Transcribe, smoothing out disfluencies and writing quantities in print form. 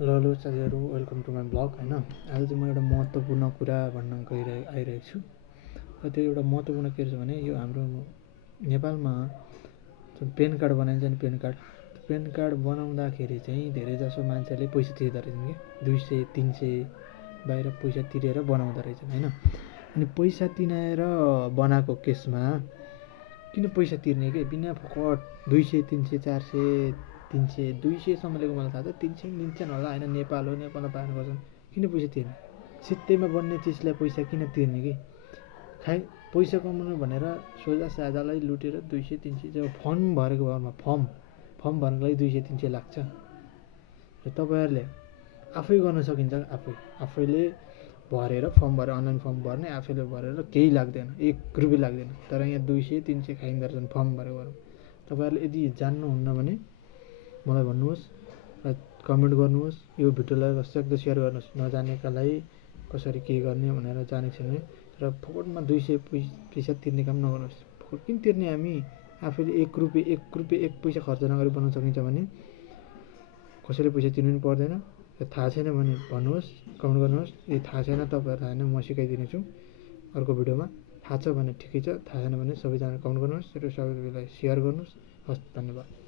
Hello साथीहरू, welcome to my blog. होइन, आज चाहिँ म एउटा महत्त्वपूर्ण कुरा भन्न आइरहेको छु। र त्यो एउटा महत्त्वपूर्ण के छ भने यो हाम्रो नेपालमा जुन पेन कार्ड बनाइन्छ नि, पेन कार्ड बनाउँदाखेरि चाहिँ धेरैजसो मान्छेले पैसा तिर्दो रहेछन् कि 200-300 बाहिर पैसा तिरेर बनाउँदो रहेछन्। होइन, अनि पैसा तिरेर बनाएको केसमा किन पैसा तिर्ने कि बिना फकट 200-300 400-300 200सम्मको मलाई थाहा छ, 300 पनि लिन्छन् होला। होइन, नेपाल हो, नेपालमा पाउने गर्छन्, किन पैसा तिर्ने? सित्तैमा बन्ने चिजलाई पैसा किन तिर्ने कि? पैसा कमाउनु भनेर सोझा साझालाई लुटेर 200-300 जब फर्म भरेको बेलामा फर्म भर्नको लागि 200-300 लाग्छ। र तपाईँहरूले आफै गर्न सकिन्छ। आफैले भरेर फर्म भरेर अनलाइन फर्म भर्ने, आफैले भरेर केही लाग्दैन, 1 रुपियाँ लाग्दैन। तर यहाँ 200-300 खाइँदो रहेछन् फर्म भरेको। तपाईँहरूले यदि जान्नुहुन्न भने मलाई भन्नुहोस् र कमेन्ट गर्नुहोस्। यो भिडियोलाई सक्दो सेयर गर्नुहोस्, नजानेकालाई कसरी के गर्ने भनेर जानेको छैन। र फकटमा 200 पैसा तिर्ने काम नगर्नुहोस्। फकट किन तिर्ने? हामी आफैले 1 रुपियाँ 1 पैसा खर्च नगरी बनाउन सकिन्छ भने कसैले पैसा तिर्नु पनि पर्दैन। थाहा छैन भने भन्नुहोस्, कमेन्ट गर्नुहोस्। यदि थाहा छैन, तपाईँहरू थाहा छैन, म सिकाइदिनेछु अर्को भिडियोमा। थाहा छ भने ठिकै छ, थाहा छैन भने सबैजना कमेन्ट गर्नुहोस् र सबैलाई सेयर गर्नुहोस्। हस्, धन्यवाद।